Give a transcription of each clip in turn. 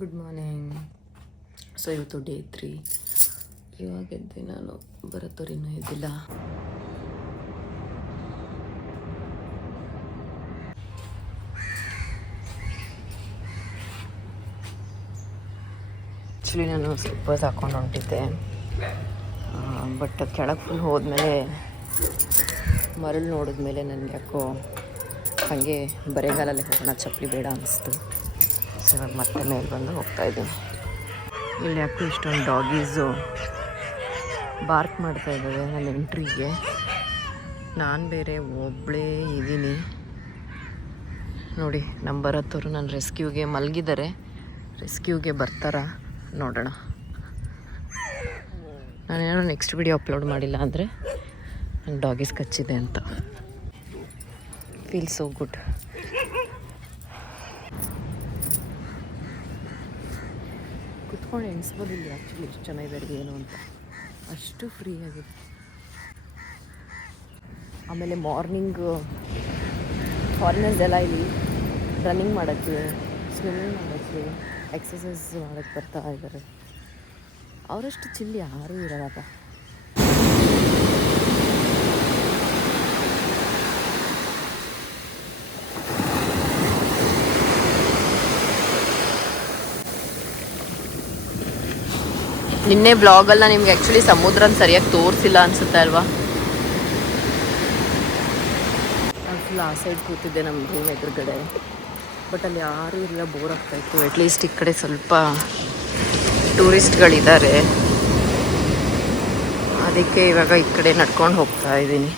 Good morning. So ಇವತ್ತು day 3. ಇವಾಗ ಎದ್ದೆ ನಾನು. ಬರತ್ತವ್ರು ಇನ್ನೂ ಎದ್ದಿಲ್ಲ. ಆ್ಯಕ್ಚುಲಿ ನಾನು ಸ್ಲಿಪ್ಪರ್ಸ್ ಹಾಕ್ಕೊಂಡು ಹೊಂಟಿದ್ದೆ, ಬಟ್ ಕೆಳಗೆ ಫುಲ್ ಹೋದ್ಮೇಲೆ ಮರಳು ನೋಡಿದ್ಮೇಲೆ ನನಗೆ ಯಾಕೋ ಹಾಗೆ ಬರೆಗಾಲಲ್ಲಿ ಹೋಗೋಣ, ಚಪ್ಪಲಿ ಬೇಡ ಅನ್ನಿಸ್ತು. ಸೊ ಇವಾಗ ಮತ್ತೆ ಮೇಲೆ ಬಂದು ಹೋಗ್ತಾಯಿದ್ದೀನಿ. ಇಲ್ಲಿ ಯಾಕೋ ಇಷ್ಟೊಂದು ಡಾಗೀಸು ಬಾರ್ಕ್ ಮಾಡ್ತಾ ಇದ್ದಾವೆ ನನ್ನ ಎಂಟ್ರಿಗೆ. ನಾನು ಬೇರೆ ಒಬ್ಬಳೇ ಇದ್ದೀನಿ ನೋಡಿ. ನಮ್ಮ ಬರತ್ತವರು ನನ್ನ ರೆಸ್ಕ್ಯೂಗೆ ಮಲಗಿದ್ದಾರೆ. ರೆಸ್ಕ್ಯೂಗೆ ಬರ್ತಾರಾ ನೋಡೋಣ. ನಾನೇನಾದ್ರು ನೆಕ್ಸ್ಟ್ ವಿಡಿಯೋ ಅಪ್ಲೋಡ್ ಮಾಡಿಲ್ಲ ಅಂದರೆ ನನ್ನ ಡಾಗೀಸ್ ಕಚ್ಚಿದೆ ಅಂತ. Feel so good. ಕುತ್ಕೊಂಡು ಎಣಿಸ್ಬೋದು ಇಲ್ಲಿ ಆ್ಯಕ್ಚುಲಿ ಎಷ್ಟು ಚೆನ್ನಾಗಿದ್ದಾರೆ ಏನು ಅಂತ, ಅಷ್ಟು ಫ್ರೀ ಆಗಿದೆ. ಆಮೇಲೆ ಮಾರ್ನಿಂಗ್ ಫಾರಿನರ್ಸ್ ಎಲ್ಲ ಇಲ್ಲಿ ರನ್ನಿಂಗ್ ಮಾಡೋಕ್ಕೆ, ಸ್ವಿಮ್ಮಿಂಗ್ ಮಾಡೋಕ್ಕೆ, ಎಕ್ಸಸೈಸ್ ಮಾಡೋಕ್ಕೆ ಬರ್ತಾ ಇದ್ದಾರೆ. ಅವರಷ್ಟು ಚಿಲ್ಲಿ ಯಾರೂ ಇರೋಲ್ಲಪ್ಪ. ನಿನ್ನೆ ಬ್ಲಾಗಲ್ಲ ನಿಮ್ಗೆ ಆ್ಯಕ್ಚುಲಿ ಸಮುದ್ರನ ಸರಿಯಾಗಿ ತೋರಿಸಿಲ್ಲ ಅನಿಸುತ್ತೆ ಅಲ್ವಾ? ನಾನು ಫುಲ್ ಆ ಸೈಡ್ ಕೂತಿದ್ದೆ ನಮ್ಮ ರೂಮ್ ಎದುರುಗಡೆ, ಬಟ್ ಅಲ್ಲಿ ಯಾರೂ ಇಲ್ಲ, ಬೋರ್ ಆಗ್ತಾಯಿತ್ತು. ಅಟ್ಲೀಸ್ಟ್ ಈ ಕಡೆ ಸ್ವಲ್ಪ ಟೂರಿಸ್ಟ್ಗಳಿದ್ದಾರೆ, ಅದಕ್ಕೆ ಇವಾಗ ಈ ಕಡೆ ನಡ್ಕೊಂಡು ಹೋಗ್ತಾ ಇದ್ದೀನಿ.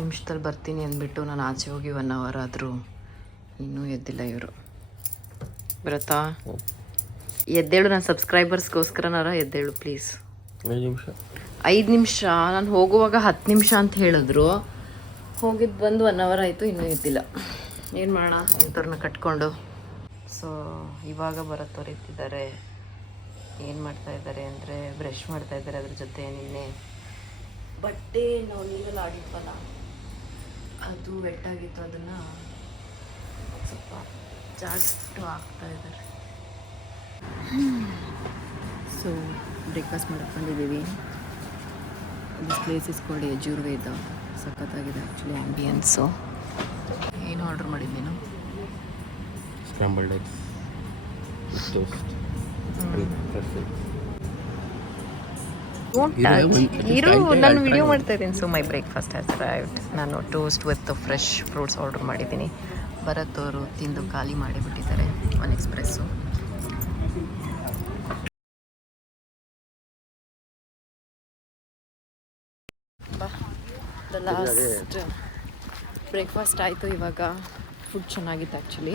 ನಿಮಿಷದಲ್ಲಿ ಬರ್ತೀನಿ ಅಂದ್ಬಿಟ್ಟು ನಾನು ಆಚೆ ಹೋಗಿ 1 hour ಆದರೂ ಇನ್ನೂ ಎದ್ದಿಲ್ಲ ಇವರು. ಬರುತ್ತಾ? ಎದ್ದೇಳು, ನನ್ನ ಸಬ್ಸ್ಕ್ರೈಬರ್ಸ್ಗೋಸ್ಕರನಾರ ಎದ್ದೇಳು ಪ್ಲೀಸ್. 5 ನಿಮಿಷ. ನಾನು ಹೋಗುವಾಗ 10 ನಿಮಿಷ ಅಂತ ಹೇಳಿದ್ರು. ಹೋಗಿದ್ದು ಬಂದು 1 hour ಆಯಿತು, ಇನ್ನೂ ಎದ್ದಿಲ್ಲ. ಏನು ಮಾಡೋಣ, ಇಂಥವ್ರನ್ನ ಕಟ್ಕೊಂಡು. ಸೊ ಇವಾಗ ಬರತ್ತವ್ರು ಎತ್ತಿದ್ದಾರೆ. ಏನು ಮಾಡ್ತಾಯಿದ್ದಾರೆ ಅಂದರೆ ಬ್ರಷ್ ಮಾಡ್ತಾಯಿದ್ದಾರೆ. ಅದ್ರ ಜೊತೆ ನಿನ್ನೆ ಬಟ್ಟೆ ನಾವು ನೀರಲ್ಲಿ ಆಡಿದ್ವಲ್ಲ, ಅದು ವೆಟ್ಟಾಗಿತ್ತು, ಅದನ್ನು ಸ್ವಲ್ಪ ಜಾಸ್ತಿ ಹಾಕ್ತಾಯಿದ್ದಾರೆ. ಸೊ ಬ್ರೇಕ್ಫಾಸ್ಟ್ ಮಾಡಕ್ಕೆ ಬಂದಿದ್ದೀವಿ. This place is called Yajurveda. ಸಖತ್ತಾಗಿದೆ ಆ್ಯಕ್ಚುಲಿ ಆ್ಯಂಬಿಯನ್ಸು. ಏನು ಆರ್ಡ್ರ್ ಮಾಡಿದ್ದು ನೀನು? ಸ್ಕ್ರಾಂಬಲ್ಡ್ ಎಗ್ಸ್, ಟೋಸ್ಟ್, ಇರು, ನಾನು ವಿಡಿಯೋ ಮಾಡ್ತಾ ಇದ್ದೀನಿ. So my breakfast has arrived. ನಾನು toast with fresh fruits order ಮಾಡಿದ್ದೀನಿ. ಭರತ್ತವರು ತಿಂದು ಖಾಲಿ ಮಾಡಿಬಿಟ್ಟಿದ್ದಾರೆ ಒಂದು ಎಕ್ಸ್ಪ್ರೆಸ್ಸು. ಲಾಸ್ಟ್ ಬ್ರೇಕ್ಫಾಸ್ಟ್ ಆಯಿತು. ಇವಾಗ ಫುಡ್ ಚೆನ್ನಾಗಿತ್ತು ಆ್ಯಕ್ಚುಲಿ.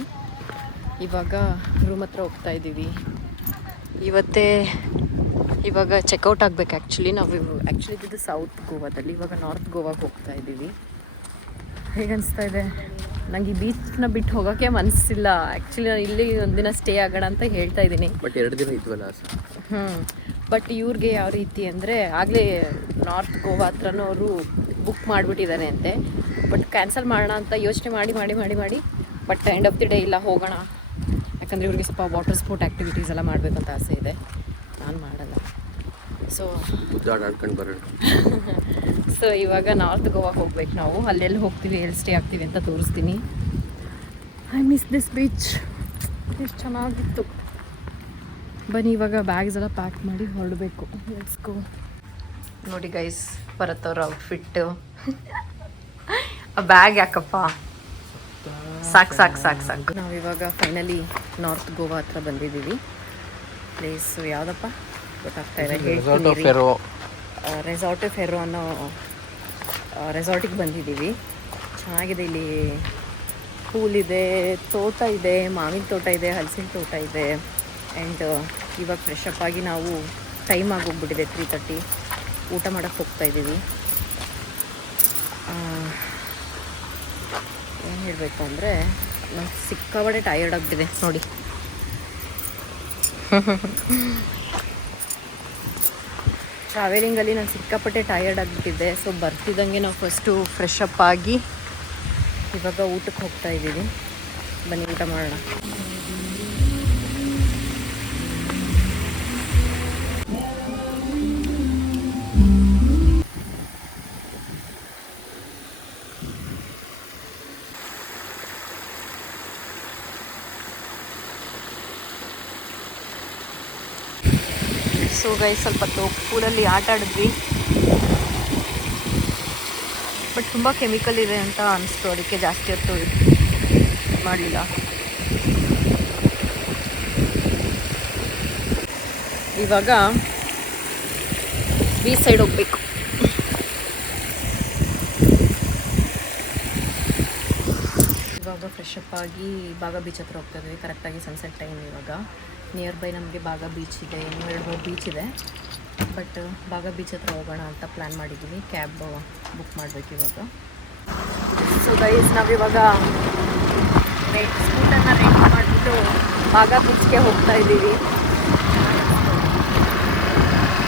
ಇವಾಗ ರೂಮ್ ಹತ್ರ ಹೋಗ್ತಾ ಇದ್ದೀವಿ. ಇವಾಗ ಚೆಕ್ಔಟ್ ಆಗಬೇಕು ಆ್ಯಕ್ಚುಲಿ. ನಾವು ಆ್ಯಕ್ಚುಲಿ ಇದ್ದಿದ್ದು ಸೌತ್ ಗೋವಾದಲ್ಲಿ, ಇವಾಗ ನಾರ್ತ್ ಗೋವಾಗೆ ಹೋಗ್ತಾ ಇದ್ದೀವಿ. ಹೇಗೆ ಅನಿಸ್ತಾ ಇದೆ? ನನಗೆ ಈ ಬೀಚ್ನ ಬಿಟ್ಟು ಹೋಗೋಕ್ಕೆ ಮನಸ್ಸಿಲ್ಲ ಆ್ಯಕ್ಚುಲಿ. ನಾನು ಇಲ್ಲಿ ಒಂದಿನ ಸ್ಟೇ ಆಗೋಣ ಅಂತ ಹೇಳ್ತಾ ಇದ್ದೀನಿ. ಬಟ್ 2 ದಿನ ಇದ್ವಲ್ಲ. ಬಟ್ ಇವ್ರಿಗೆ ಯಾವ ರೀತಿ ಅಂದರೆ ಆಗಲೇ ನಾರ್ತ್ ಗೋವಾ ಹತ್ರನೂ ಅವರು ಬುಕ್ ಮಾಡಿಬಿಟ್ಟಿದ್ದಾರೆ ಅಂತೆ. ಬಟ್ ಕ್ಯಾನ್ಸಲ್ ಮಾಡೋಣ ಅಂತ ಯೋಚನೆ ಮಾಡಿ but end of the day ಇಲ್ಲ, ಹೋಗೋಣ. ಯಾಕಂದರೆ ಇವ್ರಿಗೆ ಸ್ವಲ್ಪ ವಾಟರ್ ಸ್ಪೋರ್ಟ್ ಆ್ಯಕ್ಟಿವಿಟೀಸ್ ಎಲ್ಲ ಮಾಡಬೇಕಂತ ಆಸೆ ಇದೆ. ನಾನು ಮಾಡಲ್ಲ. ಸೊ ಆಡ್ಕೊಂಡು ಬರೋಣ. ಸೊ ಇವಾಗ ನಾರ್ತ್ ಗೋವಾಗೆ ಹೋಗ್ಬೇಕು ನಾವು. ಅಲ್ಲೆಲ್ಲಿ ಹೋಗ್ತೀವಿ, ಎಲ್ಲಿ ಸ್ಟೇ ಆಗ್ತೀವಿ ಅಂತ ತೋರಿಸ್ತೀನಿ. I miss this beach. ಎಷ್ಟು ಚೆನ್ನಾಗಿತ್ತು. ಬನ್ನಿ ಇವಾಗ ಬ್ಯಾಗ್ಸ್ ಎಲ್ಲ ಪ್ಯಾಕ್ ಮಾಡಿ ಹೊರಡಬೇಕು. Let's go. ನೋಡಿ ಗೈಸ್, ಬರತ್ತವ್ರ ಔಟ್ಫಿಟ್ಟು. ಆ ಬ್ಯಾಗ್ ಯಾಕಪ್ಪ, ಸಾಕು. ನಾವಿವಾಗ ಫೈನಲಿ ನಾರ್ತ್ ಗೋವಾ ಹತ್ರ ಬಂದಿದ್ದೀವಿ. ಪ್ಲೇಸು ಯಾವುದಪ್ಪ ಗೊತ್ತಾಗ್ತಾ ಇದೆ, ಹೇಳ್ತೀನಿ. ರೆಸಾರ್ಟ್ ಫೆರೋ ಅನ್ನೋ ರೆಸಾರ್ಟಿಗೆ ಬಂದಿದ್ದೀವಿ. ಚೆನ್ನಾಗಿದೆ. ಇಲ್ಲಿ ಪೂಲ್ ಇದೆ, ತೋಟ ಇದೆ, ಮಾವಿನ ತೋಟ ಇದೆ, ಹಲಸಿನ ತೋಟ ಇದೆ. ಆ್ಯಂಡ್ ಇವಾಗ ಫ್ರೆಶ್ ಅಪ್ ಆಗಿ ನಾವು ಟೈಮ್ ಆಗೋಗ್ಬಿಟ್ಟಿದೆ 3:30. ಊಟ ಮಾಡೋಕ್ಕೆ ಹೋಗ್ತಾಯಿದ್ದೀವಿ. ಏನು ಹೇಳಬೇಕು ಅಂದರೆ ನಾನು ಸಿಕ್ಕಾಬಡೆ ಟಯರ್ಡ್ ಆಗಿಬಿಟ್ಟಿದೆ ನೋಡಿ. ಟ್ರಾವೆಲಿಂಗಲ್ಲಿ ನಾನು ಸಿಕ್ಕಾಪಟ್ಟೆ ಟಯರ್ಡ್ ಆಗಿಬಿಟ್ಟಿದ್ದೆ. ಸೊ ಬರ್ತಿದ್ದಂಗೆ ನಾವು ಫಸ್ಟು ಫ್ರೆಶ್ ಅಪ್ ಆಗಿ ಇವಾಗ ಊಟಕ್ಕೆ ಹೋಗ್ತಾ ಇದ್ದೀವಿ. ಬನ್ನಿ ಊಟ ಮಾಡೋಣ. ಸೊ ಗೈಸ್ ಸ್ವಲ್ಪ ಪೂಲಲ್ಲಿ ಆಟ ಆಡಿದ್ವಿ, ಬಟ್ ತುಂಬ ಕೆಮಿಕಲ್ ಇದೆ ಅಂತ ಅನಿಸ್ತು, ಅದಕ್ಕೆ ಜಾಸ್ತಿ ಹೊತ್ತು ಮಾಡಲಿಲ್ಲ. ಇವಾಗ ಬೀಚ್ ಸೈಡ್ ಹೋಗ್ಬೇಕು. ಇವಾಗ ಫ್ರೆಶ್ ಅಪ್ ಆಗಿ ಬಾಗ ಬೀಚ್ ಹತ್ರ ಹೋಗ್ತಾ ಇದ್ವಿ. ಕರೆಕ್ಟಾಗಿ ಸನ್ಸೆಟ್ ಟೈಮ್. ಇವಾಗ ನಿಯರ್ ಬೈ ನಮಗೆ ಬಾಗ ಬೀಚ್ ಇದೆ, ಇನ್ನೂ 2-3 ಬೀಚ್ ಇದೆ. ಬಟ್ ಬಾಗ ಬೀಚ್ ಹತ್ರ ಹೋಗೋಣ ಅಂತ ಪ್ಲ್ಯಾನ್ ಮಾಡಿದ್ದೀವಿ. ಕ್ಯಾಬ್ ಬುಕ್ ಮಾಡಬೇಕು ಇವಾಗ. ಸೊ ಗೈಸ್ ನಾವಿವಾಗ ಸ್ಕೂಟರ್ನ ರೆಂಟ್ ಮಾಡಿಬಿಟ್ಟು ಬಾಗ ಬೀಚ್ಗೆ ಹೋಗ್ತಾ ಇದ್ದೀವಿ.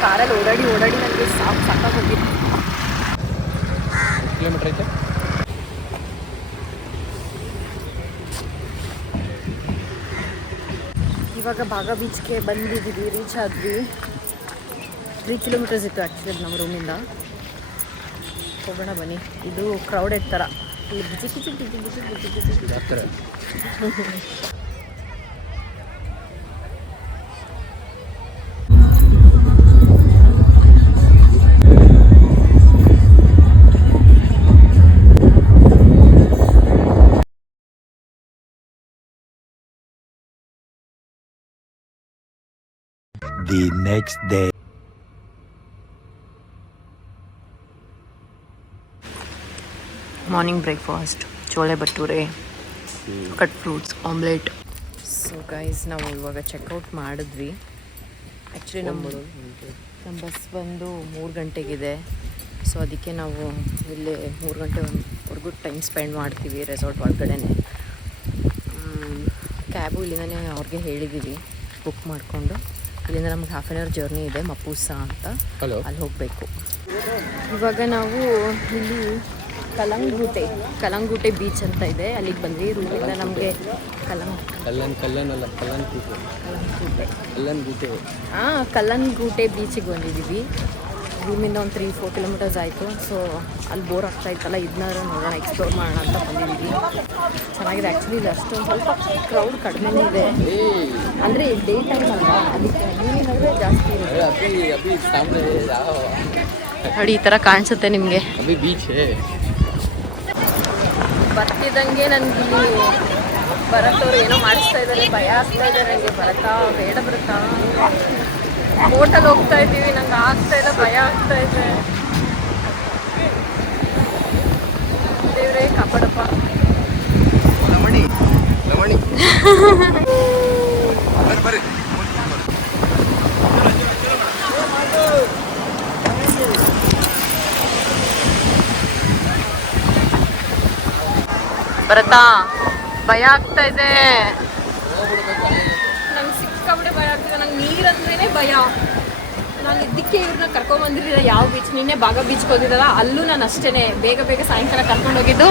ಕಾರಲ್ಲಿ ಓಡಾಡಿ ನನಗೆ ಸಾಕಾಗೋಗಿತ್ತು. ಕಿಲೋಮೀಟರ್ ಐತೆ. ಇವಾಗ ಬಾಗ ಬೀಚ್ಗೆ ಬಂದಿದ್ದೀವಿ, ರೀಚ್ ಆದ್ವಿ. 3 ಕಿಲೋಮೀಟರ್ಸ್ ಇತ್ತು ಆ್ಯಕ್ಚುಲಿ ನಮ್ಮ ರೂಮಿಂದ. ಹೋಗೋಣ ಬನ್ನಿ. ಇದು ಕ್ರೌಡೆಡ್ ಥರ, ಇಲ್ಲಿ ಗಿಜಿ ಗಿಜಿ ಗಿಜಿ ಗಿಜಿ ಗಿಜಿ ಗಿಜಿ ಆಗ್ತಾರೆ. The next day. Morning breakfast, chole bhature, cut fruits, omelette. So guys ನಾವು ಇವಾಗ ಚೆಕ್ಔಟ್ ಮಾಡಿದ್ವಿ. ಆ್ಯಕ್ಚುಲಿ ನಮ್ಮ ಬಸ್ ಬಂದು 3 ಗಂಟೆಗಿದೆ. ಸೊ ಅದಕ್ಕೆ ನಾವು ಇಲ್ಲೇ 3 ಗಂಟೆವರೆಗೂ ಟೈಮ್ ಸ್ಪೆಂಡ್ ಮಾಡ್ತೀವಿ ರೆಸಾರ್ಟ್ ಒಳಗಡೆನೆ. ಕ್ಯಾಬು ಇಲ್ಲಿಂದನೇ ಅವ್ರಿಗೆ ಹೇಳಿದ್ದೀವಿ ಬುಕ್ ಮಾಡಿಕೊಂಡು. ಇಲ್ಲಿಂದ ನಮ್ಗೆ 1/2 an hour ಜರ್ನಿ ಇದೆ, ಮಪೂಸ ಅಂತ, ಅಲ್ಲಿ ಹೋಗಬೇಕು. ಇವಾಗ ನಾವು ಇಲ್ಲಿ ಕಲಂಗುಟೆ ಬೀಚ್ ಅಂತ ಇದೆ, ಅಲ್ಲಿಗೆ ಬಂದ್ವಿ. ರೂಮಿಂದ ನಮಗೆ ಕಲ್ಲಂಗೂಟೆ ಬೀಚಿಗೆ ಬಂದಿದ್ದೀವಿ. ರೂಮಿಂದ ಒಂದು 3-4 ಕಿಲೋಮೀಟರ್ಸ್ ಆಯಿತು. ಸೊ ಅಲ್ಲಿ ಬೋರ್ ಆಗ್ತಾ ಇತ್ತಲ್ಲ, ಇದನ್ನಾರು ನೋಡೋಣ, ಎಕ್ಸ್ಪ್ಲೋರ್ ಮಾಡೋಣ ಅಂತ ಬಂದಿದ್ದೀವಿ. ಚೆನ್ನಾಗಿದೆ ಆ್ಯಕ್ಚುಲಿ. ಇಲ್ಲಿ ಅಷ್ಟೊಂದು ಸ್ವಲ್ಪ ಕ್ರೌಡ್ ಕಡಿಮೆ ಇದೆ, ಅಂದರೆ ಡೇ ಟೈಮ್ ಅಲ್ವಾ, ಅದಕ್ಕೆ ಈವ್ನಿಂಗ್ ಅಂದರೆ ಜಾಸ್ತಿ ಇರುತ್ತೆ. ನೋಡಿ ಈ ಥರ ಕಾಣಿಸುತ್ತೆ ನಿಮಗೆ ಬೀಚ್. ಬರ್ತಿದ್ದಂಗೆ ನನಗೆ ಇಲ್ಲಿ ಬರತ್ತವ್ರು ಏನೋ ಮಾಡಿಸ್ತಾ ಇದ್ದಾರೆ, ಭಯ ಆಗ್ತಾ ಇದೆ ನನಗೆ. ಬರತ್ತಾ ಬೋಟಲ್ಲಿ ಹೋಗ್ತಾ ಇದ್ದೀವಿ, ನಂಗೆ ಆಗ್ತಾ ಇದೆ, ಭಯ ಆಗ್ತಾ ಇದೆ. ದೇವ್ರೇ ಕಾಪಾಡಪ್ಪ. ಬರತ್ತಾ ಭಯ ಆಗ್ತಾ ಇದೆ ನಂಗೆ, ಸಿಕ್ಕಾಬಿಟ್ಟೆ ಭಯ ಆಗ್ತಿದೆ ನಂಗೆ. ನೀರಂದ್ರೇ ಭಯ. ನಾನು ಇದಕ್ಕೆ ಇವ್ರನ್ನ ಕರ್ಕೊಂಬಂದಿರಲಿಲ್ಲ ಯಾವ ಬೀಚ್. ನಿನ್ನೆ ಬಾಗ ಬೀಚ್ಗೆ ಹೋಗಿದ್ದಲ್ಲ, ಅಲ್ಲೂ ನಾನು ಅಷ್ಟೇ ಬೇಗ ಸಾಯಂಕಾಲ ಕರ್ಕೊಂಡು ಹೋಗಿದ್ದು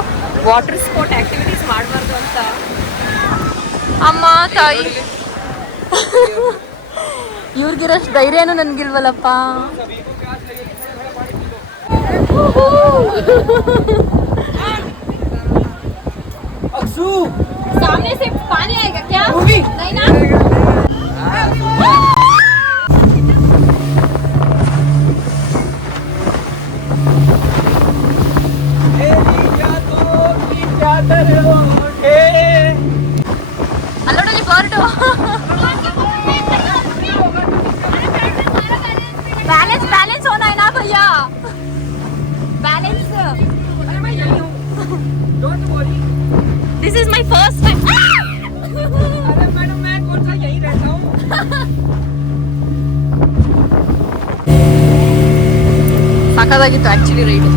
ವಾಟರ್ ಸ್ಪೋರ್ಟ್ ಆ್ಯಕ್ಟಿವಿಟೀಸ್ ಮಾಡಬಾರ್ದು ಅಂತ. ಅಮ್ಮ ತಾಯಿ, ಇವ್ರಿಗಿರೋಷ್ಟು ಧೈರ್ಯನೂ ನನಗಿಲ್ವಲ್ಲಪ್ಪ. सामने से पानी आएगा क्या? नहीं ना? अल्लोडली बोर्डो बैलेंस होना है ना भैया, balance. Don't worry. This is my first time. अरे मैडम मैं कौन सा यहीं रहता हूँ. ಸಾಕಾಗಿತ್ತು ಆ್ಯಕ್ಚುಲಿ ರೈಡು.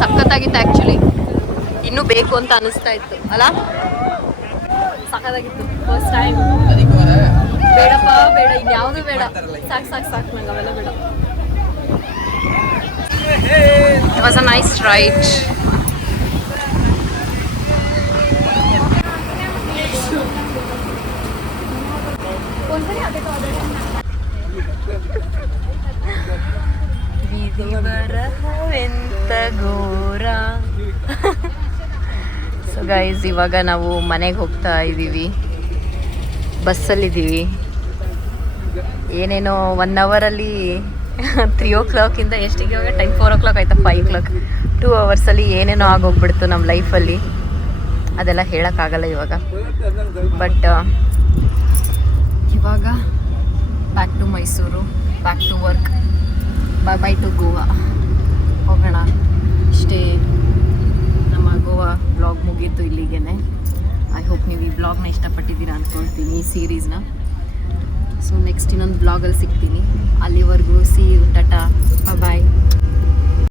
ಸಖತ್ತಾಗಿತ್ತು ಆ್ಯಕ್ಚುಲಿ. ಇನ್ನೂ ಬೇಕು ಅಂತ ಅನಿಸ್ತಾ ಇತ್ತು ಅಲ್ಲ. ಸಖತ್ತಾಗಿತ್ತು ಫಸ್ಟ್ ಟೈಮ್. ಬೇಡಪ್ಪ ಬೇಡ, ಇನ್ಯಾವುದು ಬೇಡ, ಸಾಕು ನಂಗೆ ಅವೆಲ್ಲ ಬೇಡ. It was a nice ride. ವಿಧಿವರಹವೆಂತ ಘೋರ. ಸೊ ಗೈಸ್ ಇವಾಗ ನಾವು ಮನೆಗೆ ಹೋಗ್ತಾ ಇದ್ದೀವಿ, ಬಸ್ಸಲ್ಲಿದ್ದೀವಿ. ಏನೇನೋ 1 ಅವರಲ್ಲಿ 3 o'clock ಎಷ್ಟಿಗೆ ಇವಾಗ ಟೈಮ್ 4 o'clock ಆಯ್ತಾ 5 o'clock 2 ಅವರ್ಸಲ್ಲಿ ಏನೇನೋ ಆಗೋಗ್ಬಿಡ್ತು ನಮ್ಮ ಲೈಫಲ್ಲಿ. ಅದೆಲ್ಲ ಹೇಳೋಕ್ಕಾಗಲ್ಲ ಇವಾಗ. ಬಟ್ ಇವಾಗ back to Mysuru, back to work, bye to Goa ಹೋಗೋಣ ಇಷ್ಟೇ. ನಮ್ಮ ಗೋವಾ ಬ್ಲಾಗ್ ಮುಗೀತು ಇಲ್ಲಿಗೆ. ಐ ಹೋಪ್ ನೀವು ಈ ಬ್ಲಾಗ್ನ ಇಷ್ಟಪಟ್ಟಿದ್ದೀರಾ ಅಂದ್ಕೊಳ್ತೀನಿ, ಈ ಸೀರೀಸ್ನ. ಸೊ ನೆಕ್ಸ್ಟ್ ಇನ್ನೊಂದು ಬ್ಲಾಗಲ್ಲಿ ಸಿಗ್ತೀನಿ. ಅಲ್ಲಿವರೆಗೂ ಸಿ ಯು, ಟಾಟಾ, ಬಾಯ್.